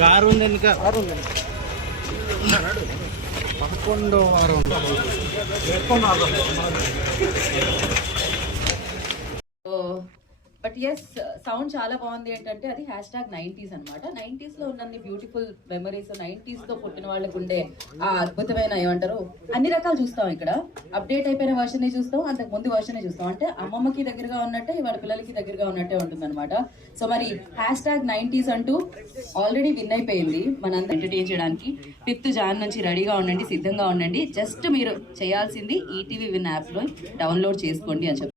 Car ఉంది ఇంకా 11వ వారం. బట్ ఎస్ సౌండ్ చాలా బాగుంది. ఏంటంటే అది #90s అనమాట. 90s లో ఉన్న బ్యూటిఫుల్ మెమరీస్, 90s తో పుట్టిన వాళ్ళకు ఉండే ఆ అద్భుతమైన ఏమంటారు అన్ని రకాలు చూస్తాం. ఇక్కడ అప్డేట్ అయిపోయిన వర్షన్ ని చూస్తాం, అంతకు ముందు వర్షన్ ని చూస్తాం. అంటే అమ్మమ్మకి దగ్గరగా ఉన్నట్టే ఇవాళ పిల్లలకి దగ్గరగా ఉన్నట్టే ఉంటుంది అనమాట. సో మరి #90s అంటూ ఆల్రెడీ విన్ అయిపోయింది. మనందరూ ఎంటర్టైన్ చేయడానికి 5th Jan నుంచి రెడీగా ఉండండి, సిద్ధంగా ఉండండి. జస్ట్ మీరు చేయాల్సింది ఈటీవీ విన్ యాప్ లో డౌన్లోడ్ చేసుకోండి అని చెప్పి